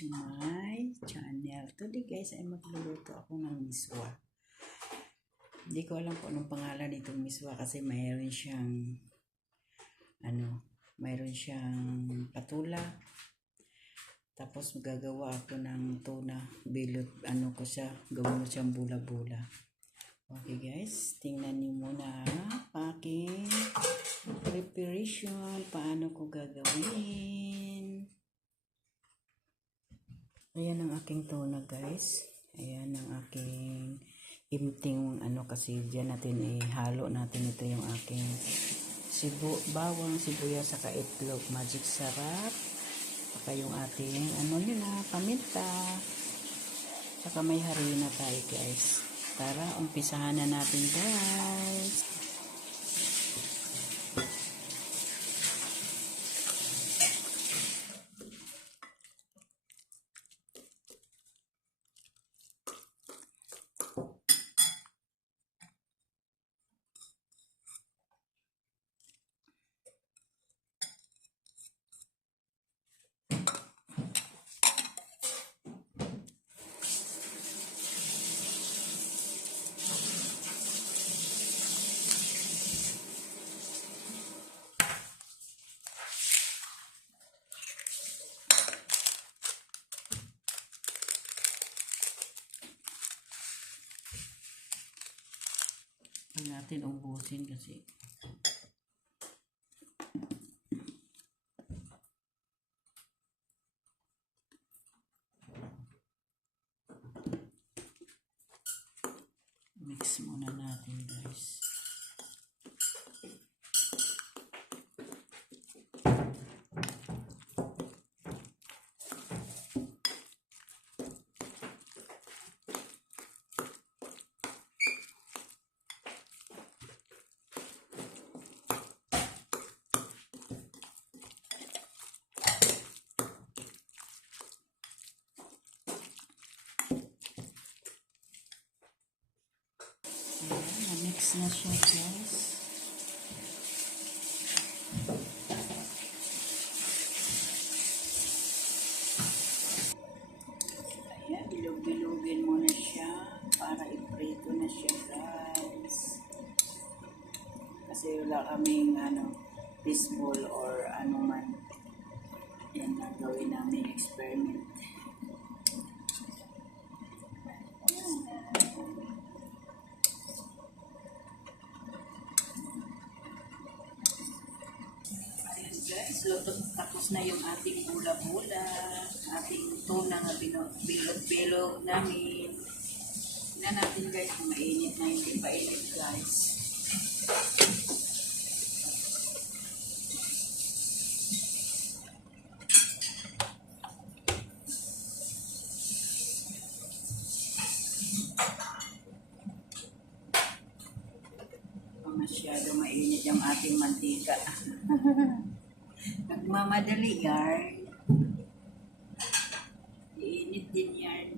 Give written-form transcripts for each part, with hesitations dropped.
to my channel. Today guys ay magluluto ako ng miswa. Hindi ko alam kung anong pangalan nitong miswa kasi mayroon siyang mayroon siyang patula. Tapos magagawa ako ng tuna, bilot, gawin mo siyang bula-bula. Okay guys, tingnan niyo muna aking preparation, paano ko gagawin. Ayan ang aking tuna guys. Ayan ang aking imting kasi diyan natin ihalo natin ito yung aking bawang, sibuyas, saka itlog, magic sarap. Saka yung ating paminta. Saka may harina tayo guys. Tara, umpisahan na natin guys. Natin ubusin kasi mix muna natin guys. Na-mix na siya guys. Ayan, bilog-bilogin mo na siya para iprito na siya guys. Kasi wala kaming fishball or man. Yan na gawin namin experiment. So, tapos na yung ating bula-bula, ating tuna na bilog-bilog namin. Tingnan natin guys kung mainit na, hindi pa init guys. Masyado mainit yung ating mantika. Nagmamadali yarn. Iinit din yarn.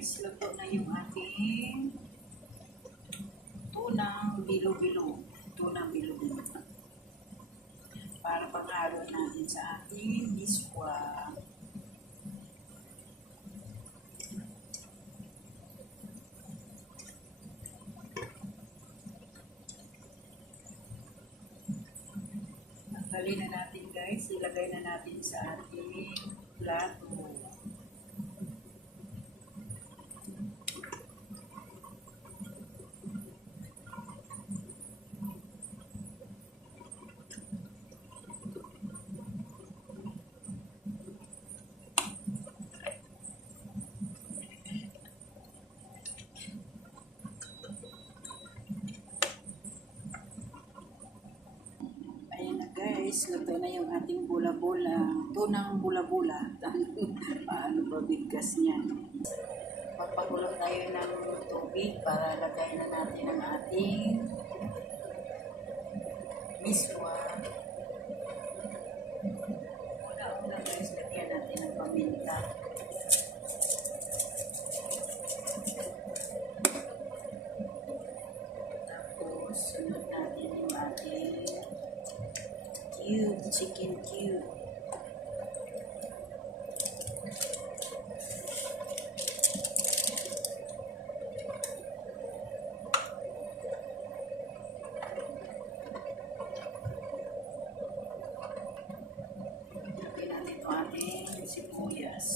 guys, luto na yung ating tunang bilo-bilo. Tunang bilo-bilo. Para panghalo natin sa ating biswa. Tanggalin na natin guys, ilagay na natin sa ating plato. Guys, luto na yung ating bula-bula. Tunang bula-bula. Paano ba bigkas niyan? Magpakulo tayo ng tubig para lagay na natin ang ating miswa. Una guys, lagyan natin ng paminta. Tapos, sunod natin yung ating cube, chicken cube. Lagyan natin ito ating sibuyas.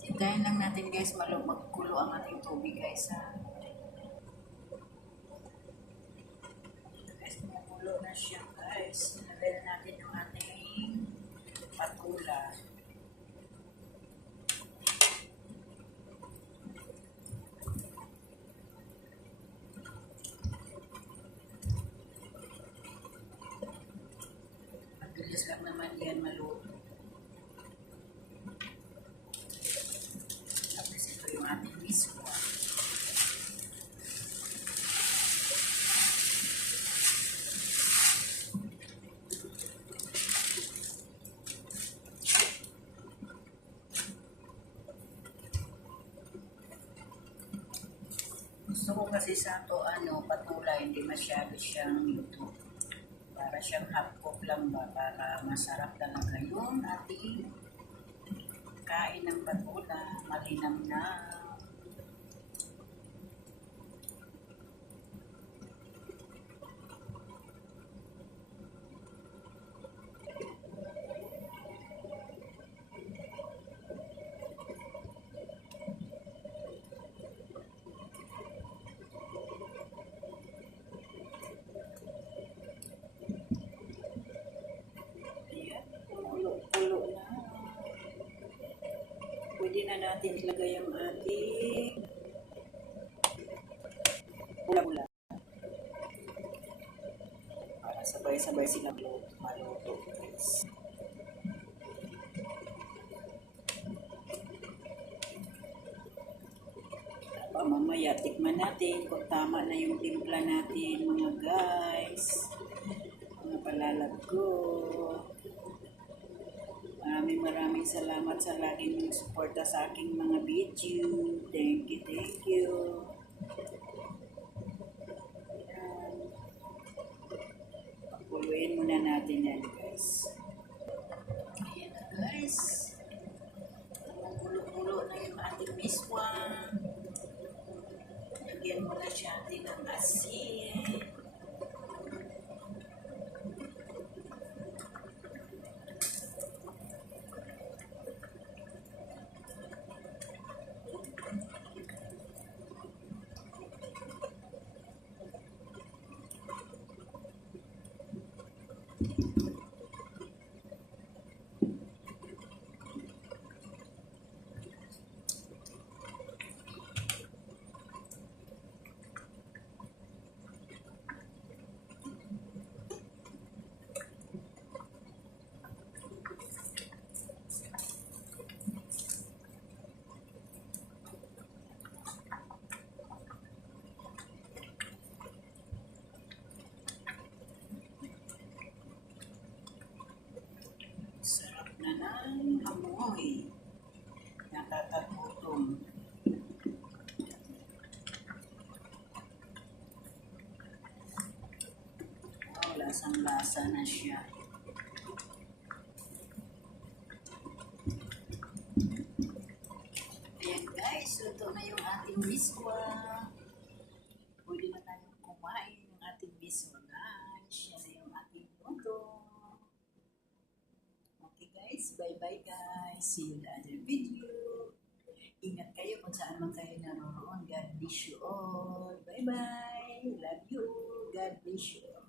Hintayin lang natin guys, magkulo ang ating tubig guys ha. Guys, magkulo na siya guys. Nilagay na natin yung ating patula. Mabilis lang naman yan maluto. Yung ating miswa. Gusto ko kasi sa to patula, hindi masyado siyang luto. Para siyang half cook lang ba, para masarap talaga yung ating kain ng patula, malinam na. Ayan, pulo na. Pwede na natin ilagay ang ating bula-bula. Para sabay-sabay sila maluto guys. Mamaya tikman natin kung tama na yung timpla natin mga guys. Mga palalag ko. Maraming salamat sa laging suporta sa aking mga video. Thank you. Ayan. Pakuluin muna natin yan guys. Ayan na guys. Magulo-gulo na yung ating miswa. Lagyan mo na siya natin ng asin. na ng amoy. Nakakagutom. Wow, lasang-lasa na siya. Ayan guys, luto na yung ating miswa. Pwede na tayong kumain ng ating miswa lunch. Yan na yung ating luto. Okay guys, bye-bye guys. See you in the other video. Ingat kayo kung saan man kayo naroon. God bless you all. Bye-bye. Love you. God bless you all.